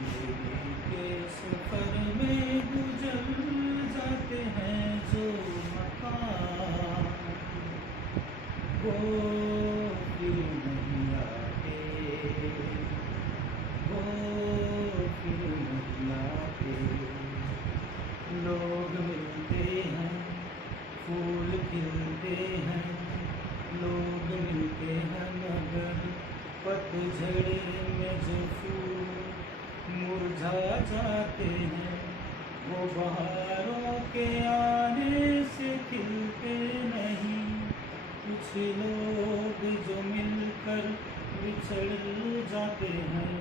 जिंदगी के सफर में गुजर जाते हैं जो मकाम, वो फिर नहीं आते, वो फिर नहीं आते। लोग मिलते हैं, फूल खिलते हैं, लोग मिलते हैं, मगर पतझड़ में जो फूल मुरझा जाते हैं, वो बहारों के आने से खिलते नहीं। कुछ लोग जो मिलकर बिछड़ जाते हैं,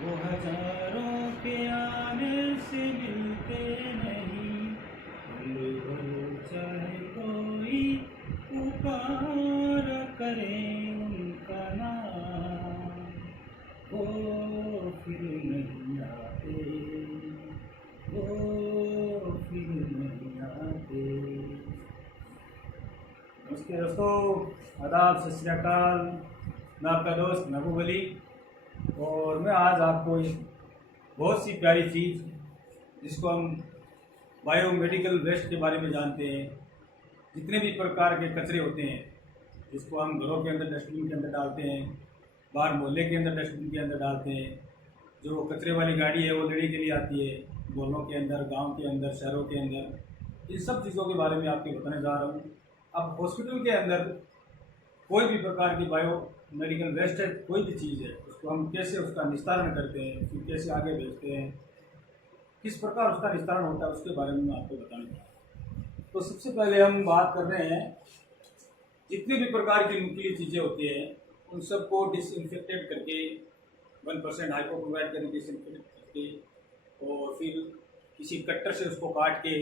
वो हजारों के आने से मिलते नहीं। भले भले चाहे कोई पुकार करे उनका नाम, वो फिर नहीं आते, वो फिर नहीं आते। नमस्ते दोस्तों, आदाब, सत श्री अकाल। मैं आपका दोस्त महबूब अली, और मैं आज आपको एक बहुत सी प्यारी चीज़ जिसको हम बायोमेडिकल वेस्ट के बारे में जानते हैं। जितने भी प्रकार के कचरे होते हैं जिसको हम घरों के अंदर डस्टबिन के अंदर डालते हैं, बाहर मोहल्ले के अंदर डस्टबिन के अंदर डालते हैं। जो कचरे वाली गाड़ी है वो लेने के लिए आती है मोहल्लों के अंदर, गांव के अंदर, शहरों के अंदर। इन सब चीज़ों के बारे में आपको बताने जा रहा हूँ। अब हॉस्पिटल के अंदर कोई भी प्रकार की बायो मेडिकल वेस्ट है, कोई भी चीज़ है, उसको हम कैसे उसका निस्तारण करते हैं, उसको कैसे आगे भेजते हैं, किस प्रकार उसका निस्तारण होता है, उसके बारे में मैं आपको बताना चाहता हूँ। तो सबसे पहले हम बात कर रहे हैं, जितनी भी प्रकार की नुकीली चीज़ें होती हैं उन सबको डिसइंफेक्टेड करके 1% हाइपोक्लोराइड करके डिसइंफेक्ट करके, और फिर किसी कट्टर से उसको काट के,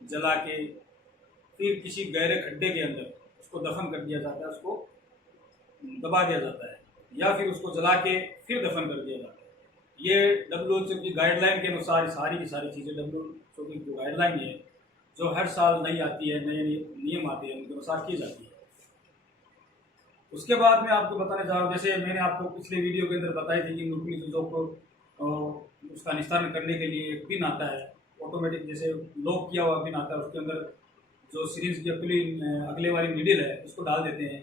जला के, फिर किसी गहरे खड्डे के अंदर उसको दफन कर दिया जाता है, उसको दबा दिया जाता है, या फिर उसको जला के फिर दफन कर दिया जाता है। ये WHO की गाइडलाइन के अनुसार सारी की सारी चीज़ें, WHO की जो गाइडलाइन है जो हर साल नई आती है, नए नियम आते हैं, उनके अनुसार की जाती है। उसके बाद मैं आपको बताने जा रहा हूँ, जैसे मैंने आपको पिछले वीडियो के अंदर बताई थी कि नुकीली चीज़ों को उसका निस्तारण करने के लिए एक पिन आता है ऑटोमेटिक, जैसे लॉक किया हुआ पिन आता है, उसके अंदर जो सीरीज की अगले वाली नीडल है उसको डाल देते हैं।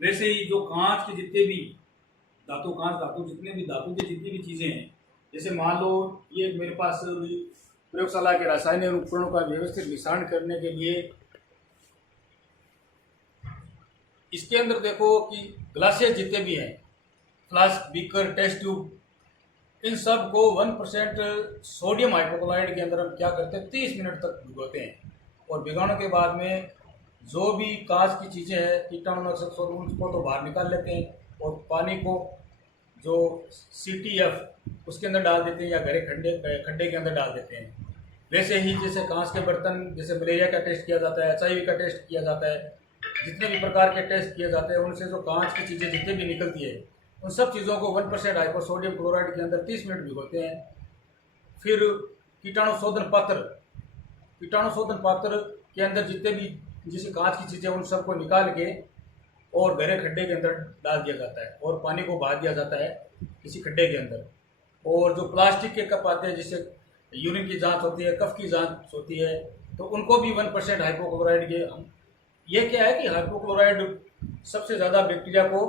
वैसे ही जो कांच के जितने भी धातु जितने भी धातु की जितनी भी चीज़ें हैं, जैसे मान लो ये मेरे पास प्रयोगशाला के रासायनिक उपकरणों का व्यवस्थित निस्तारण करने के लिए, इसके अंदर देखो कि ग्लासेस जितने भी हैं, फ्लास्क, बीकर, टेस्ट ट्यूब, इन सब को 1% सोडियम हाइपोक्लोराइड के अंदर हम क्या करते हैं, 30 मिनट तक भिगोते हैं। और भिगोने के बाद में जो भी कांच की चीज़ें हैं, कीटाणुनाशक उनको तो बाहर निकाल लेते हैं, और पानी को जो CTF उसके अंदर डाल देते हैं, या गहरे खड्डे के अंदर डाल देते हैं। वैसे ही जैसे कांच के बर्तन, जैसे मलेरिया का टेस्ट किया जाता है, HIV का टेस्ट किया जाता है, जितने भी प्रकार के टेस्ट किए जाते हैं, उनसे जो कांच की चीज़ें जितनी भी निकलती है, उन सब चीज़ों को 1% हाइपोसोडियम क्लोराइड के अंदर 30 मिनट भिगोते हैं। फिर कीटाणु शोधन पात्र के अंदर जितने भी जैसे कांच की चीज़ें, उन सबको निकाल के और गहरे खड्डे के अंदर डाल दिया जाता है, और पानी को बहा दिया जाता है किसी खड्डे के अंदर। और जो प्लास्टिक के कप आते हैं, जिससे यूरिन की जांच होती है, कफ की जांच होती है, तो उनको भी 1% हाइपोक्लोराइड के, ये क्या है कि हाइपोक्लोराइड सबसे ज़्यादा बैक्टीरिया को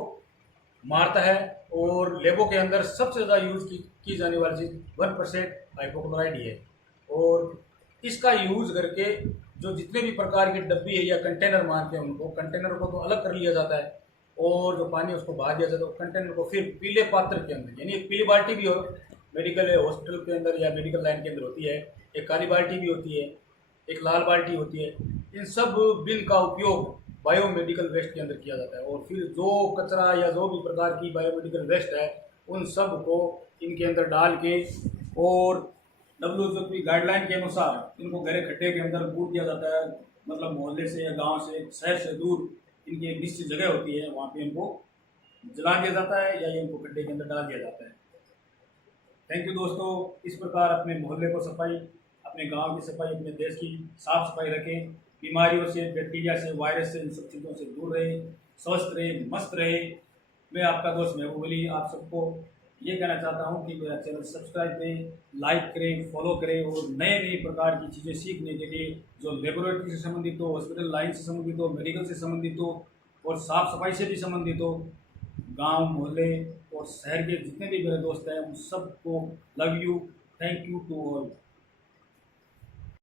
मारता है, और लेबों के अंदर सबसे ज़्यादा यूज की जाने वाली चीज़ 1% हाइपोक्लोराइड ही है। और इसका यूज़ करके जो जितने भी प्रकार के डब्बी है या कंटेनर मानते हैं, उनको कंटेनर को तो अलग कर लिया जाता है, और जो पानी उसको बहा दिया जाता है, कंटेनर को फिर पीले पात्र के अंदर, यानी एक पीली बाल्टी भी हो मेडिकल हॉस्पिटल के अंदर या मेडिकल लाइन के अंदर होती है, एक काली बाल्टी भी होती है, एक लाल बाल्टी होती है। इन सब बिन का उपयोग बायोमेडिकल वेस्ट के अंदर किया जाता है, और फिर जो कचरा या जो भी प्रकार की बायोमेडिकल वेस्ट है, उन सब को इनके अंदर डाल के, और WHO की गाइडलाइन के अनुसार इनको गहरे खड्डे के अंदर कूद दिया जाता है, मतलब मोहल्ले से या गांव से, शहर से दूर इनकी एक निश्चित जगह होती है, वहाँ पे इनको जला दिया जाता है या इनको खड्डे के अंदर डाल दिया जाता है। थैंक यू दोस्तों। इस प्रकार अपने मोहल्ले को सफाई, अपने गांव की सफाई, अपने देश की साफ सफाई रखें। बीमारियों से, बैक्टीरिया से, वायरस से, इन सब चीज़ों से दूर रहे, स्वस्थ रहे, मस्त रहे। मैं आपका दोस्त महबूब अली आप सबको ये कहना चाहता हूँ कि मेरा चैनल सब्सक्राइब करें, लाइक करें, फॉलो करें और नए नए प्रकार की चीज़ें सीखने के लिए जो लेबोरेटरी से संबंधित हो, हॉस्पिटल लाइन से संबंधित हो, मेडिकल से संबंधित हो और साफ़ सफाई से भी संबंधित हो, गांव मोहल्ले और शहर के जितने भी मेरे दोस्त हैं उन सबको love you, thank you to all.